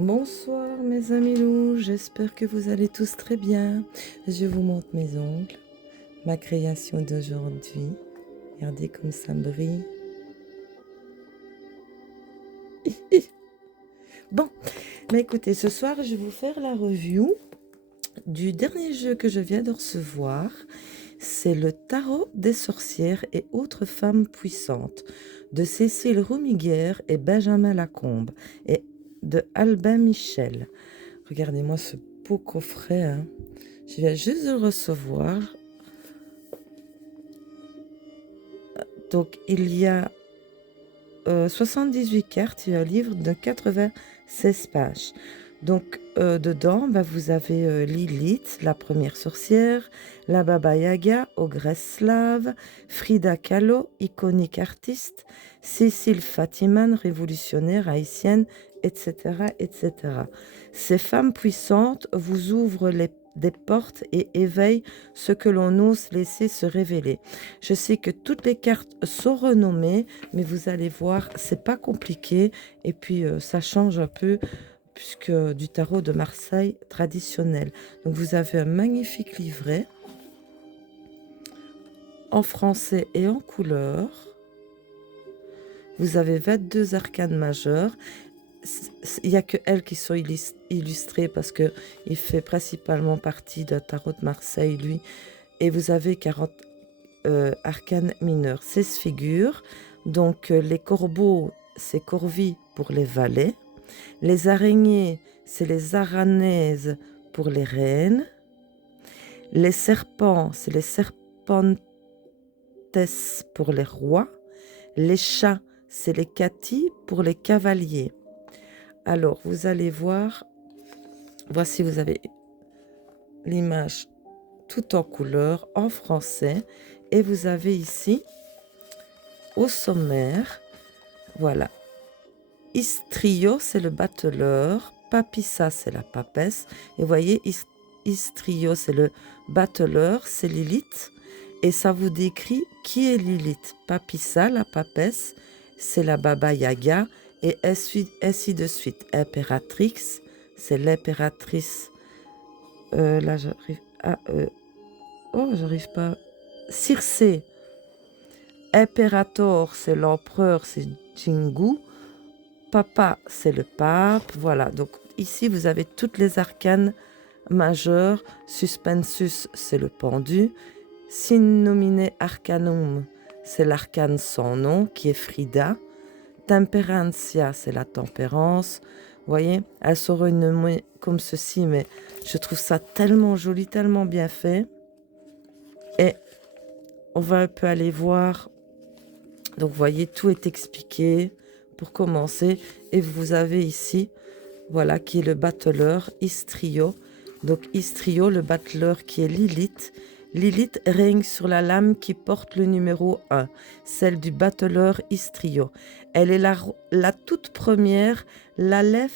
Bonsoir mes amis loups, j'espère que vous allez tous très bien. Je vous montre mes ongles, ma création d'aujourd'hui. Regardez comme ça brille. Bon, mais écoutez, ce soir je vais vous faire la review du dernier jeu que je viens de recevoir. C'est le Tarot des sorcières et autres femmes puissantes de Cécile Roumiguer et Benjamin Lacombe et de Albin Michel. Regardez-moi ce beau coffret, hein. Je viens juste de le recevoir. Donc, il y a 78 cartes et un livre de 96 pages. Donc, dedans, vous avez Lilith, la première sorcière, la Baba Yaga, ogresse slave, Frida Kahlo, iconique artiste, Cécile Fatiman, révolutionnaire haïtienne, etc., etc. Ces femmes puissantes vous ouvrent des portes et éveillent ce que l'on ose laisser se révéler. Je sais que toutes les cartes sont renommées, mais vous allez voir, c'est pas compliqué. Et puis, ça change un peu puisque du tarot de Marseille traditionnel. Donc, vous avez un magnifique livret en français et en couleur. Vous avez 22 arcanes majeures. Il n'y a que elles qui sont illustrées parce qu'il fait principalement partie d'un tarot de Marseille, lui. Et vous avez 40 arcanes mineurs, 16 figures. Donc, les corbeaux, c'est corvi pour les valets. Les araignées, c'est les aranaises pour les reines. Les serpents, c'est les serpentes pour les rois. Les chats, c'est les catis pour les cavaliers. Alors, vous allez voir, voici, vous avez l'image tout en couleur, en français. Et vous avez ici, au sommaire, voilà, Istrio, c'est le battleur, Papissa, c'est la papesse. Et vous voyez, Istrio, c'est le battleur, c'est Lilith. Et ça vous décrit qui est Lilith. Papissa, la papesse, c'est la Baba Yaga. Et ainsi de suite. Impératrix, c'est l'impératrice. Là, j'arrive à... oh, j'arrive pas... Circé. Impérator, c'est l'empereur, c'est Jingu. Papa, c'est le pape. Voilà, donc ici, vous avez toutes les arcanes majeures. Suspensus, c'est le pendu. Sin nomine arcanum, c'est l'arcane sans nom, qui est Frida. Temperantia, c'est la tempérance. Vous voyez, elles sont renommées comme ceci, mais je trouve ça tellement joli, tellement bien fait. Et on va un peu aller voir. Donc, vous voyez, tout est expliqué pour commencer. Et vous avez ici, voilà, qui est le battleur, Istrio. Donc, Istrio, le battleur qui est Lilith. Lilith règne sur la lame qui porte le numéro 1, celle du battleur Istrio. Elle est la toute première, l'alpha.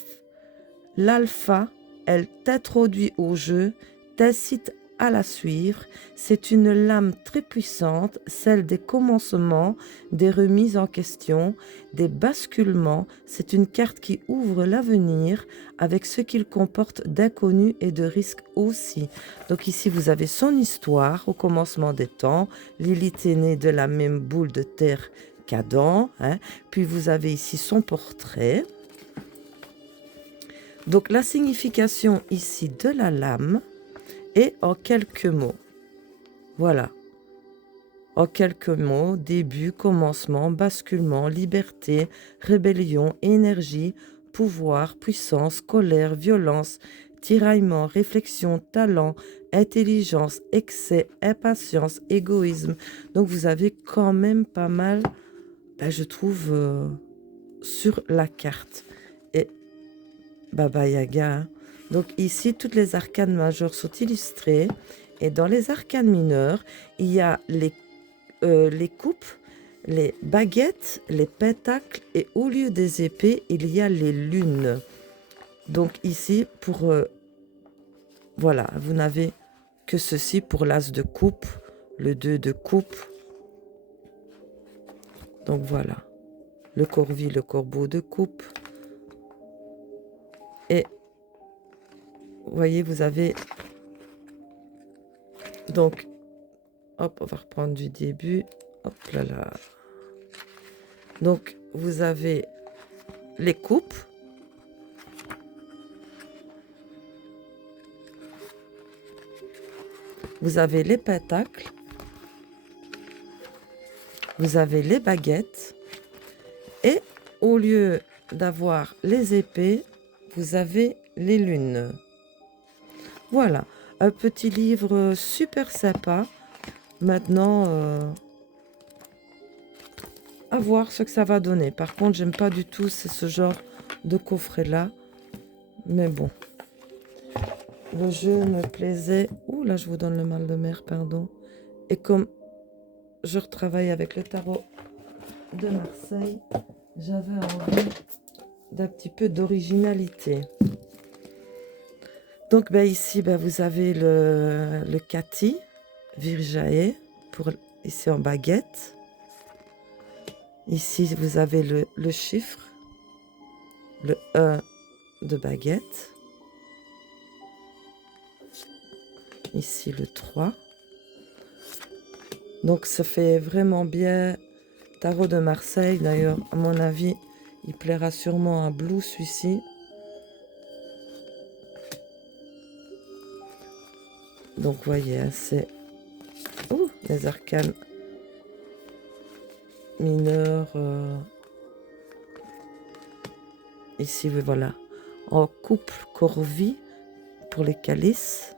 Elle t'introduit au jeu, t'incite à la suivre. C'est une lame très puissante, celle des commencements, des remises en question, des basculements. C'est une carte qui ouvre l'avenir avec ce qu'il comporte d'inconnus et de risques aussi. Donc ici, vous avez son histoire au commencement des temps. Lilith est née de la même boule de terre qu'Adam, hein. Puis vous avez ici son portrait. Donc la signification ici de la lame est en quelques mots. Voilà. En quelques mots, début, commencement, basculement, liberté, rébellion, énergie, pouvoir, puissance, colère, violence, tiraillement, réflexion, talent, intelligence, excès, impatience, égoïsme. Donc vous avez quand même pas mal, je trouve, sur la carte. Et Baba Yaga, hein. Donc ici, toutes les arcanes majeures sont illustrées. Et dans les arcanes mineures, il y a les coupes, les baguettes, les pentacles. Et au lieu des épées, il y a les lunes. Donc ici, voilà, vous n'avez que ceci pour l'as de coupe, le 2 de coupe. Donc voilà, le corvi, le corbeau de coupe. Et vous voyez, vous avez... Donc, hop, on va reprendre du début. Hop là là. Donc, vous avez les coupes. Vous avez les pentacles. Vous avez les baguettes. Et au lieu d'avoir les épées, vous avez les lunes. Voilà, un petit livre super sympa. Maintenant, à voir ce que ça va donner. Par contre, j'aime pas du tout ce genre de coffret-là. Mais bon, le jeu me plaisait. Ouh, là, je vous donne le mal de mer, pardon. Et comme je retravaille avec le tarot de Marseille, j'avais envie d'un petit peu d'originalité. Donc, ben, ici, ben, vous avez le Cathy Virjae, pour, ici en baguette. Ici, vous avez le chiffre, le 1 de baguette. Ici, le 3. Donc, ça fait vraiment bien tarot de Marseille. D'ailleurs, à mon avis, il plaira sûrement à Blue, celui-ci. Donc, vous voyez, c'est les arcanes mineurs. Ici, voilà. En couple corvie pour les calices.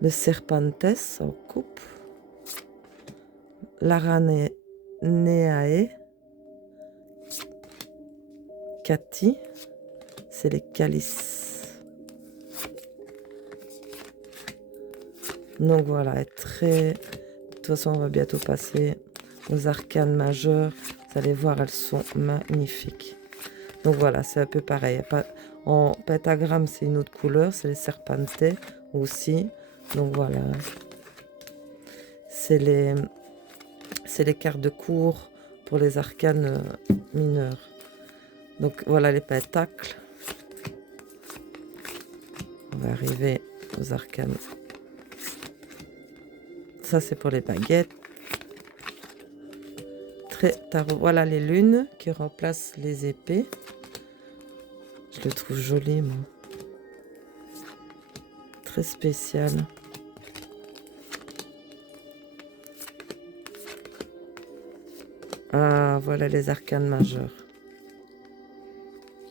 Le serpentes en coupe. L'araneae. Cathy. C'est les calices. Donc voilà, très... De toute façon, on va bientôt passer aux arcanes majeures. Vous allez voir, elles sont magnifiques. Donc voilà, c'est un peu pareil. En pentagramme, c'est une autre couleur. C'est les serpentes aussi. Donc voilà. C'est les cartes de cours pour les arcanes mineurs. Donc voilà les pentacles. On va arriver aux arcanes. Ça, c'est pour les baguettes. Très tarot. Voilà les lunes qui remplacent les épées. Je le trouve joli, moi. Très spécial. Ah, voilà les arcanes majeures.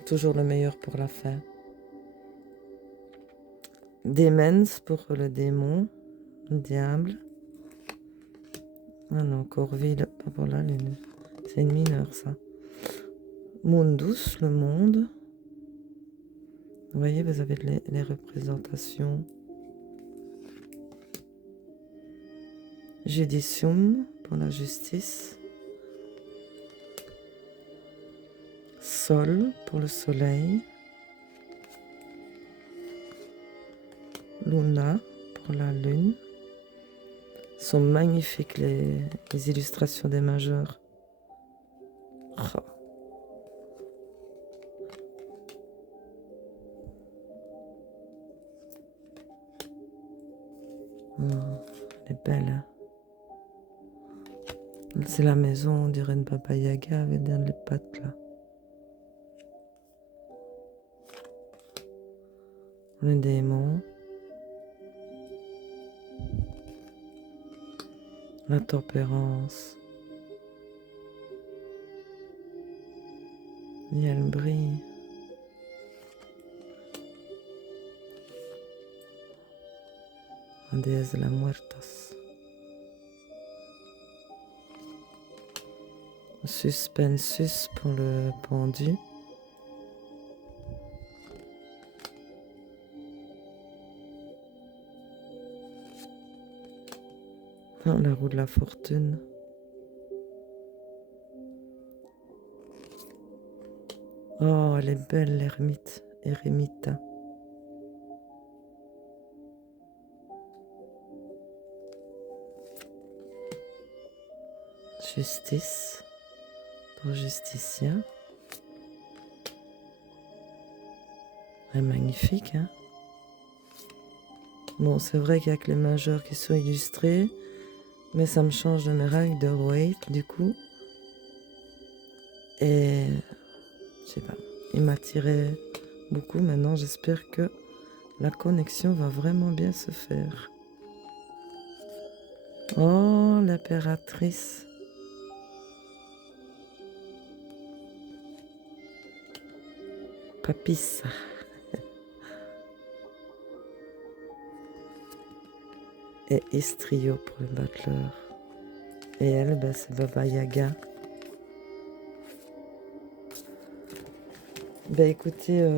Toujours le meilleur pour la fin. Demens pour le démon. Le diable. Ah non, Corville, pas pour la lune. C'est une mineure, ça. Mundus, le monde. Vous voyez, vous avez les représentations. Judicium pour la justice. Sol pour le soleil. Luna pour la lune. Sont magnifiques les illustrations des majeurs. Oh. Oh, elle est belle. Hein. C'est la maison, on dirait une Baba Yaga avec les pattes là. Le démon. La tempérance. Et elle brille. La déesse de la muertos. Suspensus pour le pendu. Oh, la roue de la fortune. Oh, elle est belle, l'ermite. Eremita. Justice. Pour justicien. est magnifique, hein. Bon, c'est vrai qu'il y a que les majeurs qui sont illustrés, mais ça me change de mes règles de Waite, du coup. Et je sais pas, il m'attirait beaucoup. Maintenant, j'espère que la connexion va vraiment bien se faire. Oh, l'impératrice. Papissa. Et Istrio pour le battleur. Et elle, ben, c'est Baba Yaga. Ben écoutez,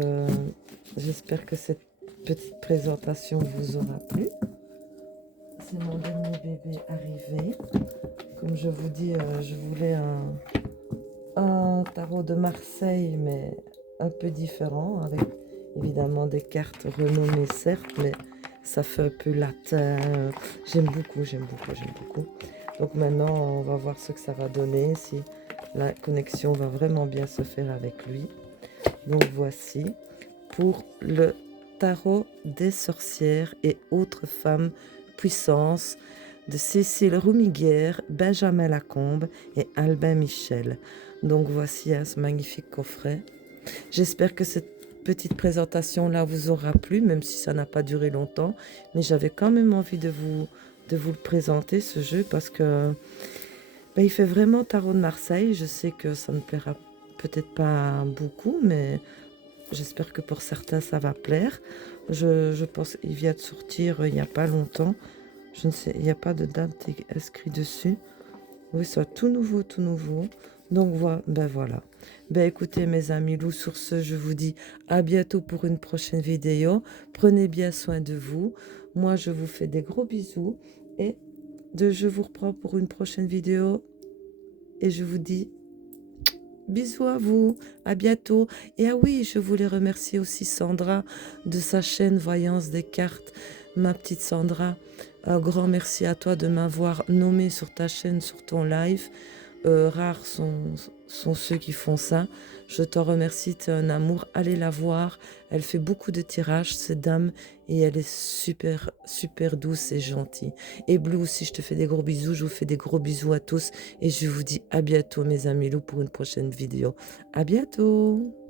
j'espère que cette petite présentation vous aura plu. C'est mon dernier bébé arrivé. Comme je vous dis, je voulais un tarot de Marseille, mais un peu différent, avec évidemment des cartes renommées, certes, mais ça fait un peu latin. J'aime beaucoup, j'aime beaucoup, j'aime beaucoup. Donc maintenant, on va voir ce que ça va donner, si la connexion va vraiment bien se faire avec lui. Donc voici pour le tarot des sorcières et autres femmes puissances de Cécile Roumiguière, Benjamin Lacombe et Albin Michel. Donc voici ce magnifique coffret. J'espère que cette petite présentation-là vous aura plu, même si ça n'a pas duré longtemps. Mais j'avais quand même envie de vous le présenter, ce jeu, parce que il fait vraiment tarot de Marseille. Je sais que ça ne plaira peut-être pas beaucoup, mais j'espère que pour certains, ça va plaire. Je pense qu'il vient de sortir il n'y a pas longtemps. Je ne sais, il n'y a pas de date inscrite dessus. Oui, c'est tout nouveau, tout nouveau. Donc voilà. Ben écoutez mes amis loups, sur ce, je vous dis à bientôt pour une prochaine vidéo. Prenez bien soin de vous. Moi, je vous fais des gros bisous et je vous reprends pour une prochaine vidéo. Et je vous dis bisous à vous, à bientôt. Et ah oui, je voulais remercier aussi Sandra de sa chaîne Voyance des cartes. Ma petite Sandra, un grand merci à toi de m'avoir nommé sur ta chaîne, sur ton live. Rares sont ceux qui font ça. Je t'en remercie, tu es un amour. Allez la voir. Elle fait beaucoup de tirages, cette dame, et elle est super, super douce et gentille. Et Blue aussi, je te fais des gros bisous. Je vous fais des gros bisous à tous. Et je vous dis à bientôt, mes amis loups, pour une prochaine vidéo. À bientôt!